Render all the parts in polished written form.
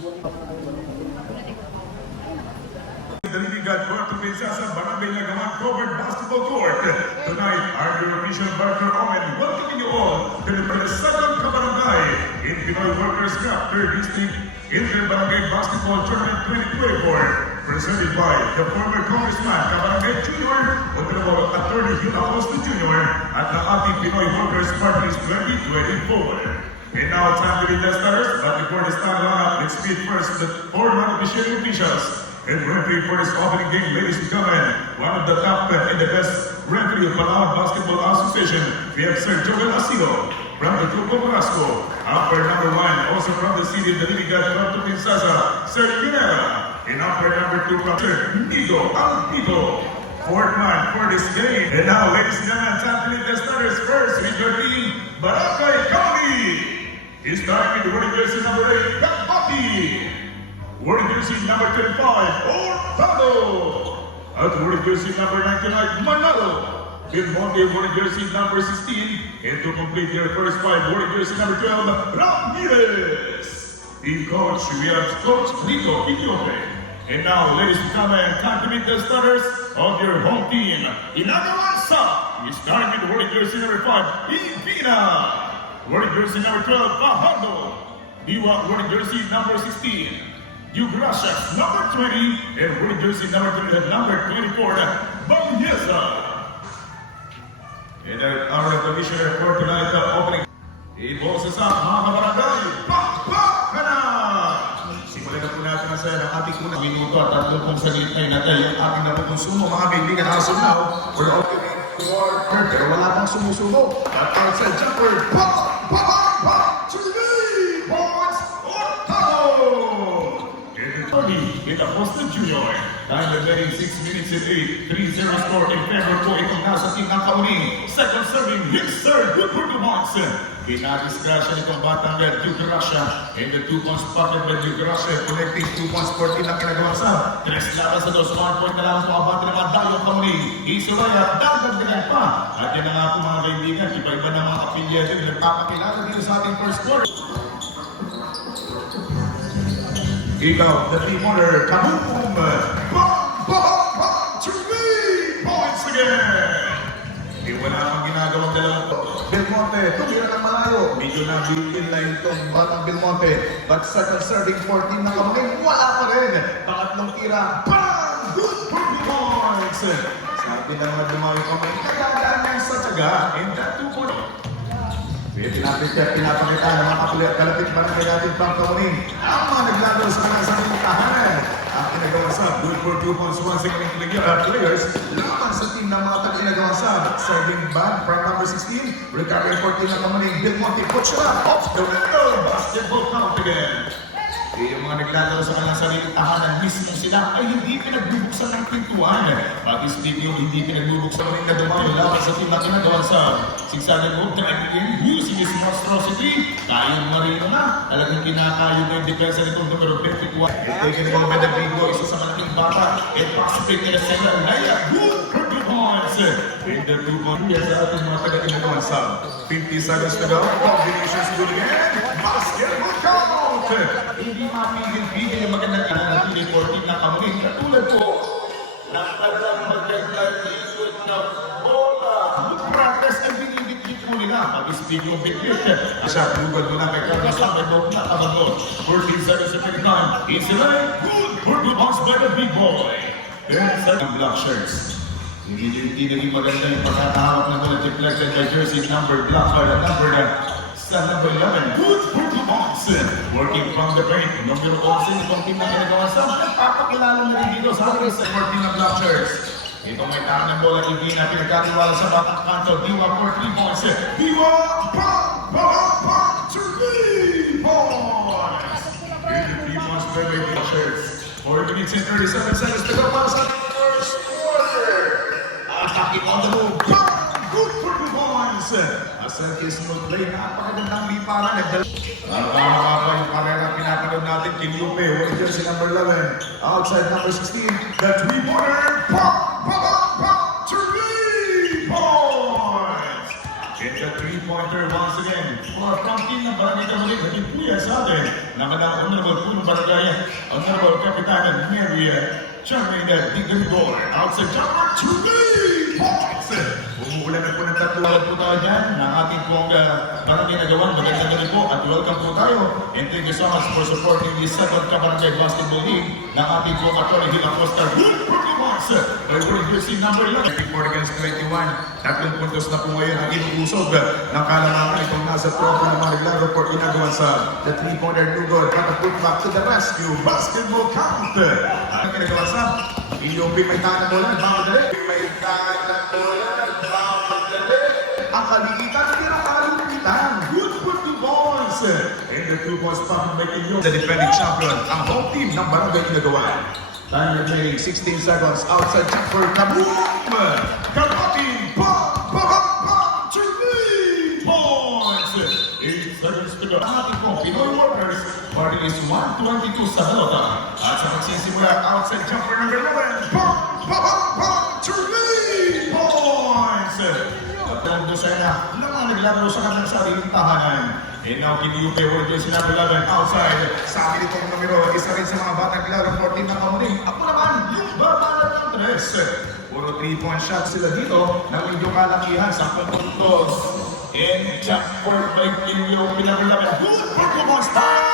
Dalibigan Puerto Princesa Barangay Lagaman Covered Basketball Court. Tonight, our your official partner Omen welcoming you all to the second Kabarangay in Pinoy Workers Cup 3rd District Inter-Barangay Basketball Tournament 2024. Presented by the former Congressman Kabarangay Jr. Honorable Attorney Hila Costa Jr. at the ating Pinoy Workers Party List 2024. And now, time to read the starters, but before the start lineup, let's meet first the four non-official officials. And referee for this opening game, ladies and gentlemen, one of the top and the best referee of Palawan Basketball Association, we have Sir Joel Asilo from the Grupo Marasco. Upper number 1, also from the city of Dalibigan, Puerto Princesa, Sir Ginera. And upper number 2 from Sir Nido Altito. Fourth man for this game. And now, ladies and gentlemen, time to lead the starters first with your team, Barangay County. He's starting with the wearing jersey number 8, Kapati. Wearing jersey number 25, Orlando. At wearing jersey number 99, Manalo. Belmonte wearing jersey number 16. And to complete their first 5, wearing jersey number 12, Ramirez. The coach, we have Coach Rico Itiope. And now, ladies and gentlemen, time to meet the starters of your home team. Inagawansa. He's starting with wearing jersey number 5, Ivina. Wearing jersey number 12, Fajardo. Diwa wearing jersey number 16. Ugracias number 20. And wearing jersey number 24, Bauyesa. And our commissioner for tonight, opening. It bosses up, mga kabarangay. Bakbaka na! Simulan na po natin ang saya ng ating unang minuto at 30 saglit na inatay ang ating napukonsumo. Mga kaibigan, as of now, we're opening for pero wala pang sumusubo. At outside jumper, to the points, Ortado! In the Boston Junior, time remaining 6 minutes and 8, 3-0 score in favor po itong nasa team ng Kauning. Second serving, Mr. Good Marks. Kinadisgrasya nitong batang red, Duke Russia. And the 2 points pocket red, Duke Russia, connecting 2 points 14 na kinagawa sa 3 laban sa 2, 1 point na lang po ang bata naman tayo Kauning. Isuraya, dagdagan pa. At yan na nga po mga kaibigan, iba-iba ng mga affiliated na nagpapakilala dito sa ating first quarter. Ikaw, the team owner, Kaboom! 3 points again! Wala pang ginagawang dalawang Belmonte, tumira ng malayo. Medyo na-build-in na itong batang Belmonte. But second serving 14 na Kauning, wala pa rin. Pangatlong tira, bang! Good for the points! Sabi lang na dumayo Kauning, kagagaan niya sa tsaga. And that 2 points. Pinapakita ng mga kalapit barangay natin pang Kauning. Ang mga naglaro sa kanilang sariling tahanan. Ang kinagawa sa good for 2 points once again players. Laman sa team ng mga taginagawa sa serving bag from number 16. Recovery 14 na Kauning. Belmonte Kuchera off the window. Basketball count again. Yung mga naglalaro sa kanilang sariling tahanan, mismo sila ay hindi pinagbubuksan ng pintuan. Pati speaking, hindi pinagbubuksan rin na dumayo laban sa team na kinagawa sa Sigsagan Gold Training using his monstrosity. Kayong Marino na, talagang kinakayo na yung depensa nitong numero 51. Taken about by the big boy, isa sa malaking bata. And possibly nila sila Naya. Good for 2 points. In the 2 points, sa ating mga taga-kinagawa sa 50 seconds to go. Combinations good again. Basketball count. Hindi mapigil-pigil yung magandang nanatili 14 na Kauning. Katulad po, nakatalang magandang likod na bola. Good practice ang binibigit po nila. Pag-speak yung bigit. Siya, tugad mo na kay Carlos Lamadog na tabagod. 14 seconds to 39. Easy line. Good for the box by the big boy. 10 seconds black shirts. Hindi naging maganda yung pagkakaharap na bola deflected by jersey number black by the number sa number 11. Good for the box. Working from the paint. Number 11 itong team na ginagawa sa papakilala na rin dito sa ating sa 14 na black shirts. Ito may tara ng bola hindi na pinagkatiwala sa batang kanto. Diwa for 3 points. Diwa! Pang! 3 points! 3 points by the black shirts. 4 minutes and 37 seconds to go para sa first quarter. Attacking on the move. Good for the points. Asante smooth play. Napakagandang liparan. Nakakapa yung karera pinapanood natin. King Lupe. Wearing jersey number 11. Outside number 16. The 3-pointer. 3 points. And the 3-pointer once again. For from team ng Barangay Kauning. Julia sa atin, naman ang Honorable Punong Barangay, Honorable Kapitan Mary Charmaine Digundor, outside jumper, 2 points! Umuulan na po ng tatlo. Welcome po tayo dyan ng ating pong barangay nagawan. Magandang gabi po at welcome po tayo. And thank you so much for supporting the second Kabarangay Basketball League ng ating pong Atty. Hila Costa. Good performance by World Jersey number 11. 4 against 21. Tatlong puntos na po ngayon ang inuusog ng kalamangan itong nasa tropa ng mga naglaro for ginagawa sa the 3-pointer Lugod. Catapult back to the rescue. Basketball count. Ang ginagawa sa iyong pimaytanan mo lang. Mamadali. Pimaytanan mo lang. Ang kalikitan, pero kalupitan. Good for 2 points. And the 2 points from making you the defending champion. Ang home team ng Barangay Inagawan. Time remaining 16 seconds outside jumper. Kaboom! Kapating! Pop! Pop! Pop! 3 points! 8 seconds to go. Ang ating pong Pinoy Warriors. Party is 122 sa halota. At sa magsisimula outside jumper number 11. Pop! Pop! Pop! 3 points! Dahil doon sa ina, naman naglaro sa kanilang sariling tahanan. And now, kiniyupe World Jersey number 11 outside. Sabi nitong numero, isa rin sa mga batang laro 14 na kamuning. Ako naman, yung babalat ng 3. Puro 3-point shot sila dito ng medyo kalakihan sa puntos. And jumper by kiniyupe number 11. Good for Kumasta!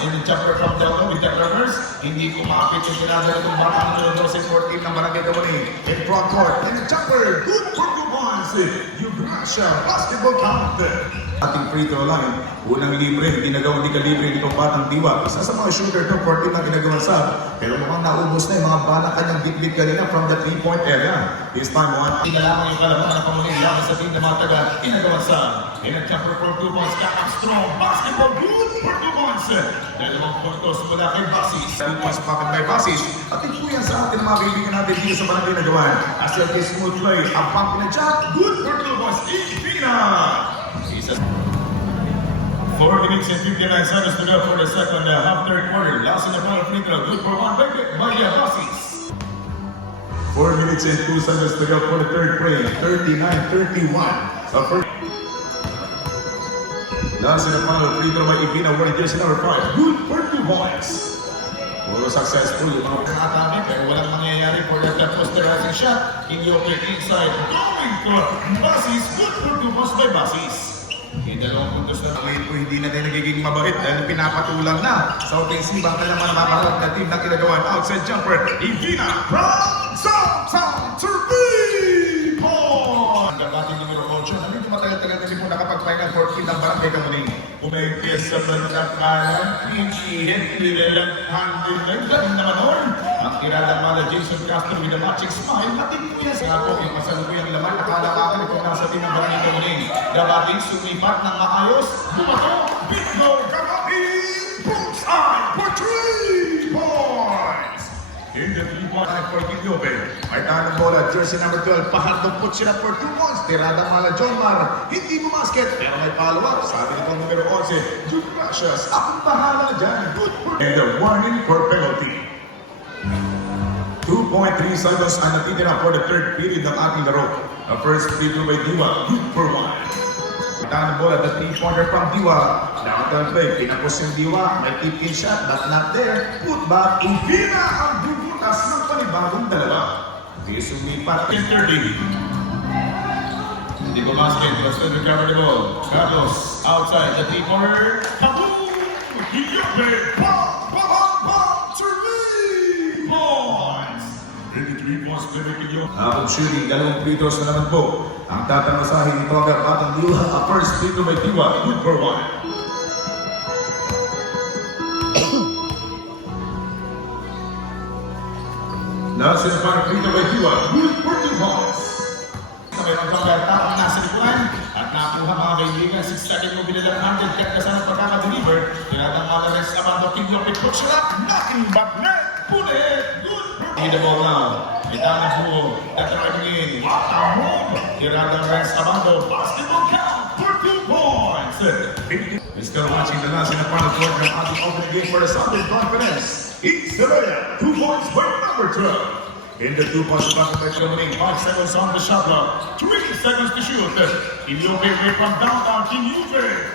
And the jumper from down with the runners, hindi kumapit yung pinadala itong batang numero 12-14 ng Barangay Kamuning. In front court, and the jumper, good for Kumasta! Yugrasha, basketball count. Ating free throw line, unang libre, ginagawa di ka libre ni Batang Diwa. Isa sa mga shooter ng 14 na ginagawa sa, pero mukhang naubos na yung mga bala kanyang bit-bit kanina from the 3-point area. This time, hindi na lamang yung kalaban ng Kamuning laban sa team na mga taga ginagawa sa. And a jumper for 2 points, Kakap Strong, basketball, good for 2 points. Dalawang puntos mula kay Basis. 2 points pocket by Basis. At ito yan sa atin mga kaibigan natin dito sa Barangay Nagawan. As your smooth play, ang pump na jack, good for 2 points, Ipina! 4 minutes and 59 seconds to go for the second half, third quarter. Last in the final free throw, good for 1 by Basis. 4 minutes and 2 seconds to go for the third frame, 39-31. Last in the final free throw by Ipina, World Jersey number 5, good for 2 points. Puro successful yung mga pinatami, pero walang mangyayari for that posterizing shot. Kinyoke inside, going for Basis, good for 2 points by Basis. Yung dalawang puntos na ngayon po hindi na din nagiging mabait dahil pinapatulang na sa ofensiba na naman mamarap na team na kinagawan outside jumper. Ivina from Samsung to 3 points! Ang dating numero 8 na medyo matagal-tagal kasi po nakapag-final 14 ng Barangay Kamuning. Umempiyas sa bandang kanan, pinihit, nilalang handle lang, galing naman noon. Ang tiradang mala Jason Castro with a matching smile, natigpuyas nga po yung masalukuyang laman, nakalakakan kung nasa team ng Barangay Kamuning. Dabating sumipat ng maayos, bumato, Victor Cagapi, bullseye for 3 points! In the 3-point line for Kinyope, may tanong bola, jersey number 12, pahardong sila for 2 points, tiradang mala John Mar, hindi bumasket, pero may follow-up, sabi nitong numero 11, Jude Gracias, akong bahala dyan, good for... And the warning for penalty. 2.3 seconds ang natitira for the third period ng ating laro. The first free throw by Diwa, good for 1. Tanong bola, the 3-pointer from Diwa. Downtown play, pinapos yung Diwa, may tip-in shot, but not there. Put back, Ipina ang bubutas ng panibagong dalawa. Isumipat in 30. Hindi basket, basta recover the ball. Carlos, outside, the 3-pointer. Kaboom! Giyope! Pop! Pop! Pop! 3 points! 33 points to the Giyope. Habang shooting, dalawang free throws na naman po. Ang tatamasahin nito ang Batang Diwa. A first free throw by Diwa, good for 1. Nasa na parang free throw by Diwa, good for 2 points. Sabay ng pagkatapang nasa likuan at nakuha mga kaibigan, 6-second mo binilang 100 kaya kasama pagkaka-deliver. Tinatang Malares Abando, Kinyope, Kutsulak, knocking back net, pulit, good for 2. Need the ball now. Itana po, tatrapin in, Watamon, Tiradang Rex Abando, basketball count for 2 points. Mr. Watching the last in the final quarter ng ating opening game for the Southern Conference. It's Serena, 2 points by number 12. In the 2 points back by Kamuning, 5 seconds on the shot clock, 3 seconds to shoot. Kinyope from downtown, Kinyope.